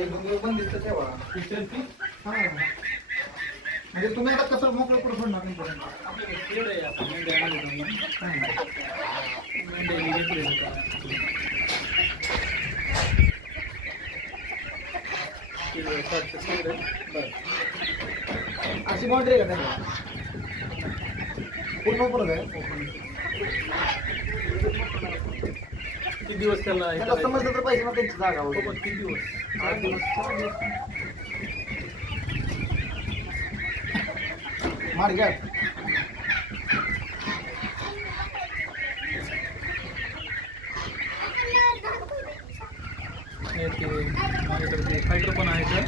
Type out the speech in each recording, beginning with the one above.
एक दोन दिवस बंदिस्त ठेवा. हा म्हणजे तुम्ही आता कसं मोकळं करू सोडणार नाही पर्यंत अशी बाउंड्री आहे का त्याला पूर्ण ओपन आहे. किती दिवस त्याला समजलं तर पाहिजे ना त्यांची जागा वगैरे. किती दिवस 8 दिवस मार घ्या. माझ्याकडे फायटर पण आहे सर.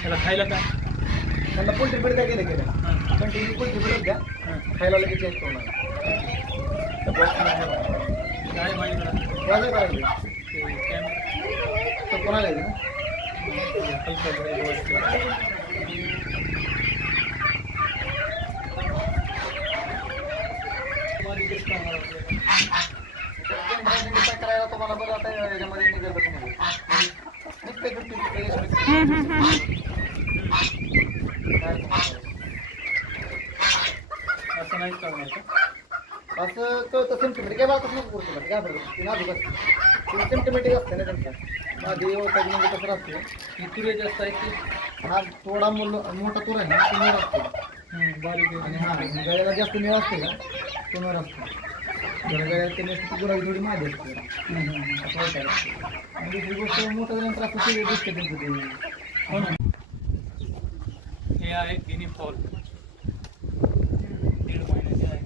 त्याला खायला काय त्यांना पोल्ट्री बेड काय केलं कंटिन्यू पोल्ट्री बेड द्या. खायला लगेच चेंज करू नका. काय माझ्याकडे वाजय पाहिजे तर कोणाला आहे ना करायला तुम्हाला बरं आता याच्यामध्ये निघेल कसं असं नाही करणार का? असं कळतं सेंटिमेंट काय बाळतच नको करू शकत काय बरं ती नाजूक असते सेंटिमेंट असते ना त्यांच्या माझी व्यवस्था म्हणजे कसं असते ती तुरे जास्त आहे की हा थोडा मोठा तूर आहे ना तो नर असतो बारीक आणि हा गायला जास्त निळ असते का तो नर असतो. गायला त्याची गुलाबी थोडी माझी असते असं आणि दुसरी गोष्ट मोठं झाल्यानंतर असं ते दिसते त्यांचं ते. हो ना. हे आहे गिनी फॉल 1.5 महिन्याचे आहे.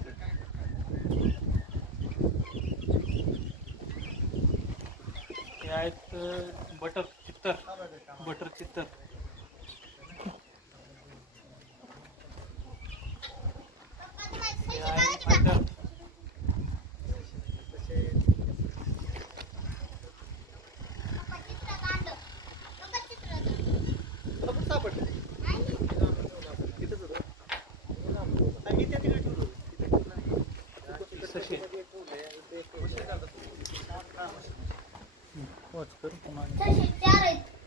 हे आहेत बटर चित्तर हे आहे फायटर. पॉज करू पुन्हा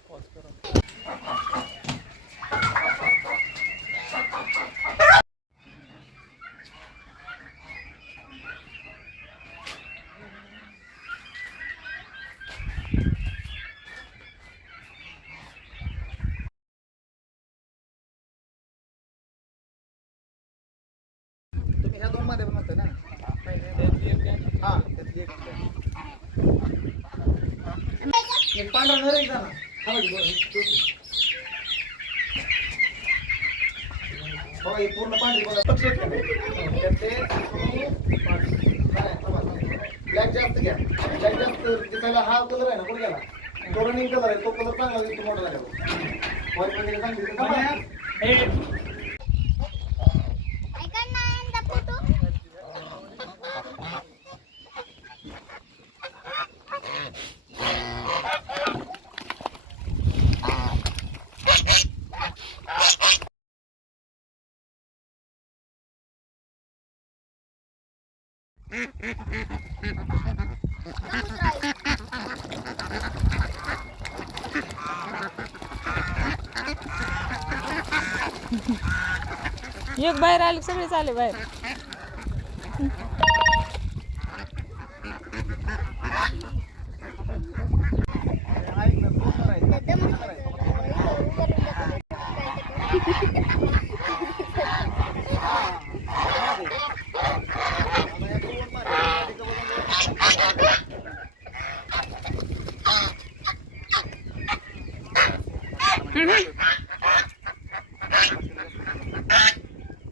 पॉज करू. तुम्ही ह्या दोन मध्ये पण म्हणताय ना हा त्यातली एक पांढरा नर एक जाणार हो हे पूर्ण पांढरी बघा पक्ष ब्लॅक जास्त घ्या. ब्लॅक जास्त दिसायला हा कलर आहे ना कुठे गेला तो रनिंग कलर आहे तो कलर चांगला दिसतो मोठा झाल्यावर व्हाईट वगैरे चांगली एक बाहेर आले सगळेच आले बाहेर.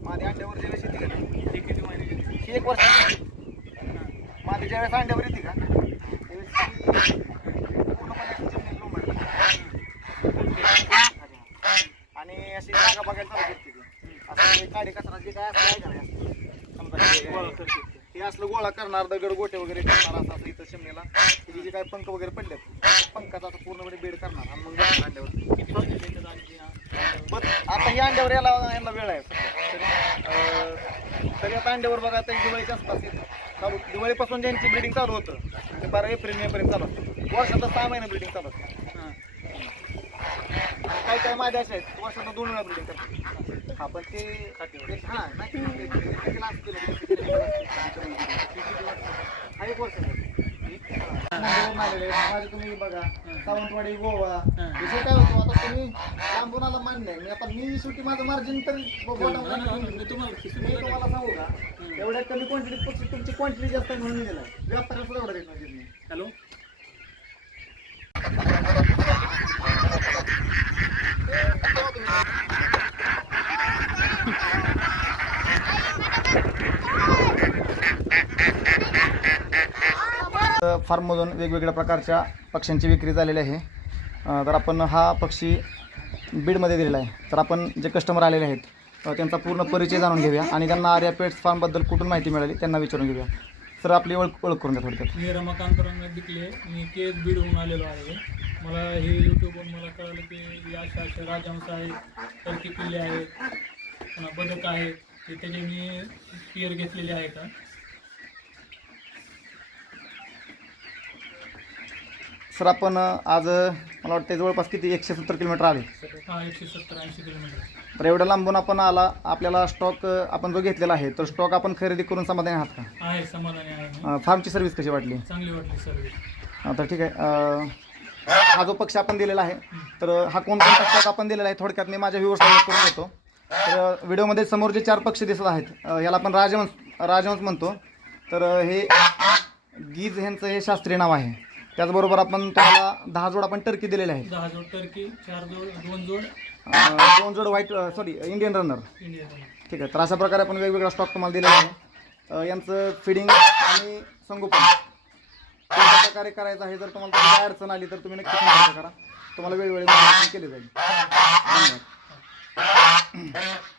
माझी अंड्यावर ज्यावेळेस येते का ही 1 वर्षाची माझी ज्यावेळेस अंड्यावर येते का त्यावेळेस आणि अशी जागा बघायला चालू करते ती असं काडी कचरा जे काय असं काय करायचं हे असलं गोळा करणार दगड गोटे वगैरे करणार असं असं इथं शिमणीला तिथे जे काय पंख वगैरे पडलेत पंखाचा आता पूर्णपणे बेड करणार आणि मग अंड्यावर बरं आता ही अंड्यावर यांना वेळ आहे तरी आता अंड्यावर बघा तरी जुलैच्या आसपास येतं चालू दिवाळीपासून ज्यांची ब्रिडिंग चालू होतं ते 12 एप्रिल मे पर्यंत चालू असतं. वर्षात 6 महिने ब्रिडिंग चालू असतं. हां काही काही माझ्या अशा आहेत वर्षात 2 वेळा ब्रिडिंग करतात. हा पण ते हां नाही हा 1 वर्ष माझे तुम्ही बघा सावंतवाडी गोवा विषय काय होतो आता तुम्ही लांबून आला मान्य आहे आता मी शेवटी माझं मार्जिन तर मी तुम्हाला सांगू का एवढ्या कमी क्वांटिटीत पक्षी तुमची क्वांटिटी जास्त आहे म्हणून दिला व्यापाऱ्याला सुद्धा एवढा रेट नाही. हॅलो फार्ममधून वेगवेगळ्या प्रकारच्या पक्ष्यांची विक्री झालेली आहे. तर आपण हा पक्षी बीडमध्ये दिलेला आहे. तर आपण जे कस्टमर आलेले आहेत त्यांचा पूर्ण परिचय जाणून घेऊया आणि त्यांना आर्या पेट्स फार्मबद्दल कुठून माहिती मिळाली त्यांना विचारून घेऊया. सर आपली ओळख करून द्या थोडक्यात. मी रमाकांत रंगनाथ दिकले, मी केस बीडहून आलेलो आहे. मला हे यूट्यूबवरून मला कळलं की अशा अशा राजहंस आहेत, टर्की पिल्ले आहेत, पुन्हा बदक आहेत, ते त्याचे मी केअर घेतलेले आहे का. सर आपण आज मला वाटतं जवळपास किती 170 किलोमीटर आले. हा 170-80 किलोमीटर. तर एवढ्या लांबून आपण आला आपल्याला स्टॉक आपण जो घेतलेला आहे तर स्टॉक आपण खरेदी करून समाधानी आहात का? आहे, समाधानी आहे मी. फार्मची सर्व्हिस कशी वाटली? चांगली वाटली सर्विस. तर ठीक आहे. हा जो पक्षी आपण दिलेला आहे तर हा कोणकोणता स्टॉक आपण दिलेला आहे थोडक्यात मी माझ्या व्ह्यूअर्सला करून देतो. तर व्हिडिओमध्ये समोर जे 4 पक्षी दिसत आहेत याला आपण राजहंस म्हणतो. तर हे गीज ह्यांचं हे शास्त्रीय नाव आहे. त्याचबरोबर आपण त्याला 10 जोड आपण टर्की दिलेले आहेत. 10 जोड टर्की, 4 जोड, 2 जोड 2 जोड व्हाईट इंडियन रनर. इंडिया. ठीक आहे. तर अशा प्रकारे आपण वेगवेगळा स्टॉक तुम्हाला दिलेला आहे. यांचं फिडिंग आणि संगोपन कोणत्या प्रकारे करायचं आहे जर तुम्हाला काही अडचण आली तर तुम्ही नक्की संपर्क करा. तुम्हाला वेळोवेळी मार्गदर्शन केले जाईल. धन्यवाद.